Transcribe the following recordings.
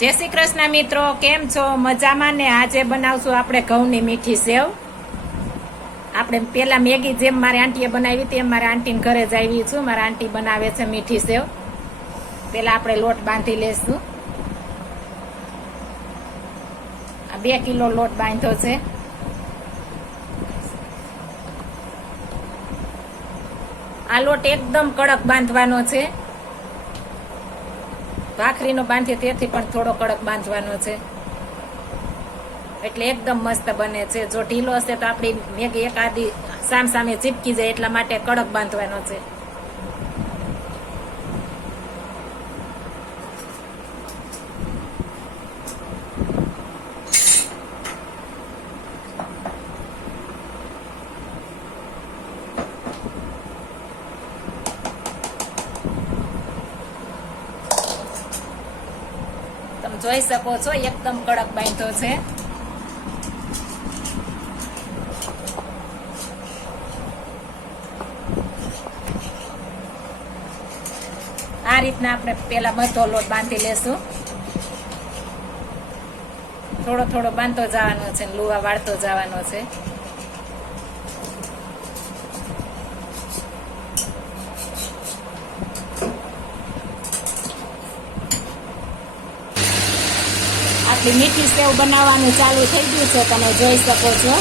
જય શ્રી કૃષ્ણ મિત્રો, કેમ છો? મજામાં ને? આજે બનાવશું આપણે ઘઉંની મીઠી સેવ. આપણે પેલા મેગી જેમ મારી આંટીએ બનાવી તેમ મારા આંટીને ઘરે જ આવી છું. મારા આંટી બનાવે છે મીઠી સેવ. પેલા આપણે લોટ બાંધી લેશું. આ 2 કિલો લોટ બાંધ્યો છે. આ લોટ એકદમ કડક બાંધવાનો છે. ભાખરીનો બાંધીએ તેથી પણ થોડો કડક બાંધવાનો છે, એટલે એકદમ મસ્ત બને છે. જો ઢીલો હશે તો આપણી મેગી એકાદી સામે ચીપકી જાય, એટલા માટે કડક બાંધવાનો છે. તમે જોઈ શકો છો એકદમ કડક બાંધ્યો છે. આ રીતના આપણે પેલા બધો લોટ બાંધી લેશું. થોડો થોડો બાંધતો જવાનો છે, લુવા વાળતો જવાનો છે. આપણી મીઠી સેવ બનાવવાનું ચાલુ થઈ ગયું છે, તમે જોઈ શકો છો.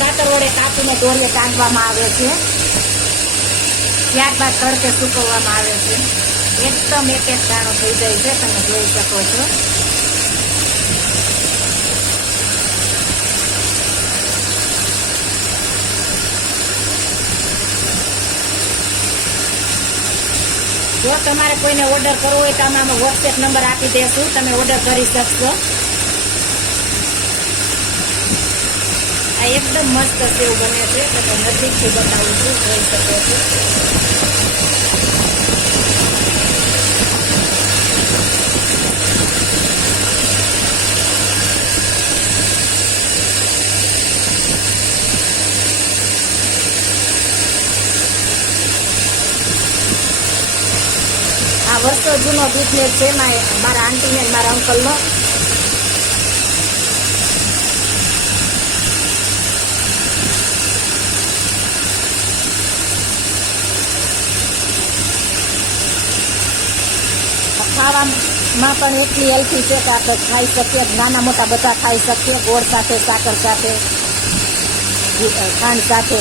કાતર વડે કાપીને દોરીએ ટાંગવામાં આવે છે, ત્યારબાદ તડકે સૂકવવામાં આવે છે. એકદમ એક દાણો થઈ જાય છે, તમે જોઈ શકો છો. જો તમારે કોઈને ઓર્ડર કરવો હોય તો અમે વોટ્સએપ નંબર આપી દેશું, તમે ઓર્ડર કરી શકશો. આ એકદમ મસ્ત સેવ બને છે, તમે નજીકથી બતાવું છું, જોઈ શકો છો. આ વર્ષો જૂનો બિઝનેસ છે મારા આંટીને મારા અંકલનો. ખાવામાં પણ એટલી હેલ્થી છે કે આપણે ખાઈ શકીએ, નાના મોટા બધા ખાઈ શકીએ, ગોળ સાથે, સાકર સાથે, ખાંડ સાથે.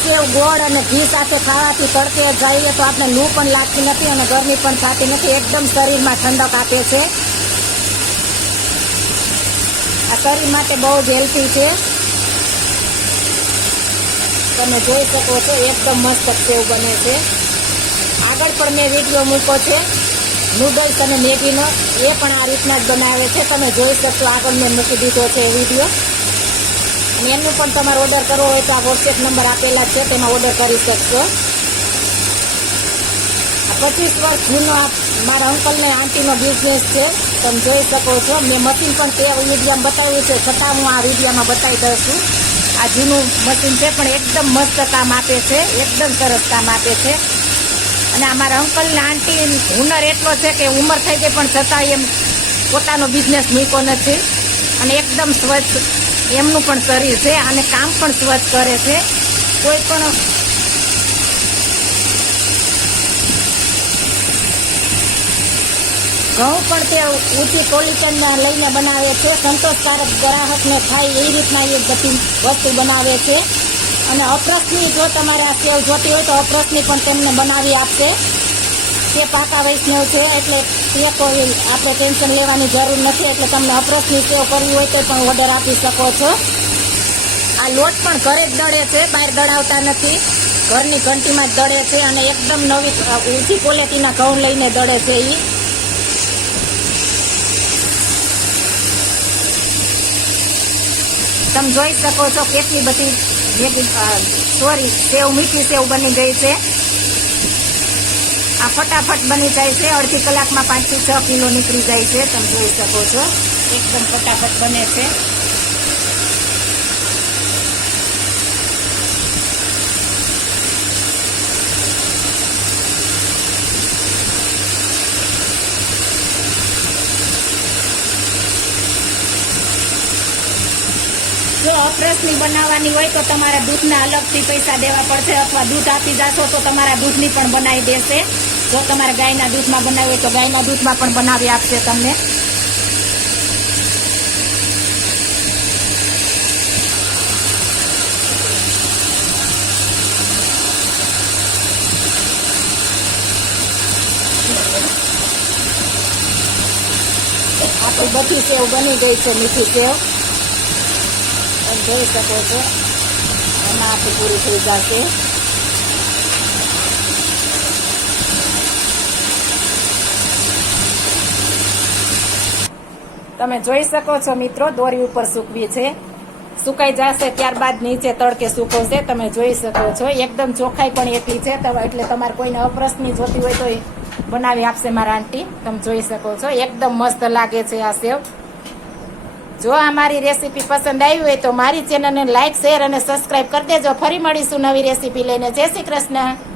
સેવ ગોળ અને ઘી સાથે ખાવાથી તડકે જઈએ તો આપણે લૂ પણ લાગતી નથી અને ગરમી પણ થતી નથી. એકદમ શરીરમાં ઠંડક આપે છે. આ શરીર માટે બહુ જ હેલ્થી છે, તમે જોઈ શકો છો. એકદમ મસ્ત સેવ બને છે. આગળ પણ મેં વિડીયો મૂક્યો છે નૂડલ્સ અને મેગીનો, એ પણ આ રીતના જ બનાવે છે, તમે જોઈ શકશો. આગળ મેં મૂકી દીધો છે એ વિડીયો. અને એમનું પણ તમારે ઓર્ડર કરવો હોય તો આ વોટ્સએપ નંબર આપેલા છે, તેમાં ઓર્ડર કરી શકશો. 25 વર્ષ જૂનો મારા અંકલ ને આંટીનો બિઝનેસ છે. તમે જોઈ શકો છો મેં મશીન પણ તે વિડીયામાં બતાવ્યું છે, છતાં હું આ વિડીયામાં બતાવી દઉં છું. આ જૂનું મશીન છે પણ એકદમ મસ્ત કામ આપે છે, એકદમ સરસ કામ આપે છે. અને અમારા અંકલ ને આંટી હુનર એટલો છે કે ઉંમર થઈ ગઈ પણ છતાં એમ પોતાનો બિઝનેસ મૂક્યો નથી. અને એકદમ સ્વચ્છ એમનું પણ શરીર છે અને કામ પણ સ્વચ્છ કરે છે. કોઈ પણ ઘઉં પણ તે ઊંચી ક્વોલિટીના લઈને બનાવે છે, સંતોષકારક ગ્રાહકને થાય એ રીતના એ બધી વસ્તુ બનાવે છે. અને અપ્રસની જો તમારે આ સેવ જોતી હોય તો અપ્રસની પણ તેમને બનાવી આપશે. તે પાકા વૈષ્ણવ છે એટલે તે કોઈ આપણે ટેન્શન લેવાની જરૂર નથી. એટલે તમને અપ્રસની સેવ કરવી હોય તો પણ ઓર્ડર આપી શકો છો. આ લોટ પણ ઘરે જ દળે છે, બહાર દળાવતા નથી, ઘરની ઘંટીમાં જ દળે છે. અને એકદમ નવી ઊંચી ક્વોલિટીના ઘઉં લઈને દળે છે એ. તમે જોઈ શકો છો કેટલી બધી સેવ મીઠી સેવ બની ગઈ છે. આ ફટાફટ બની જાય છે, અડધી કલાકમાં 5 થી 6 કિલો નીકળી જાય છે. તમે જોઈ શકો છો એકદમ ફટાફટ બને છે. જો અપ્રસની બનાવવાની હોય તો તમારા દૂધના અલગથી પૈસા દેવા પડશે, અથવા દૂધ આપી જાશો તો તમારા દૂધની પણ બનાવી દેશે. જો તમારે ગાયના દૂધમાં બનાવવી હોય તો ગાયના દૂધમાં પણ બનાવી આપશે તમને. આપણી બધી સેવ બની ગઈ છે, મીઠી સેવ જોઈ શકો છો. એમાં આપણી પૂરી થઈ જશે. તમે જોઈ શકો છો મિત્રો, દોરી ઉપર સૂકવી છે, સુકાઈ જશે ત્યારબાદ નીચે તડકે સૂકવશે. તમે જોઈ શકો છો એકદમ ચોખ્ખાઈ પણ એટલી છે. એટલે તમારે કોઈને અપ્રસની જોતી હોય તો બનાવી આપશે મારા આંટી. તમે જોઈ શકો છો એકદમ મસ્ત લાગે છે આ સેવ. જો આ મારી રેસીપી પસંદ આવી હોય તો મારી ચેનલને લાઈક, શેર અને સબસ્ક્રાઈબ કરી દેજો. ફરી મળીશું નવી રેસીપી લઈને. જય શ્રી કૃષ્ણ.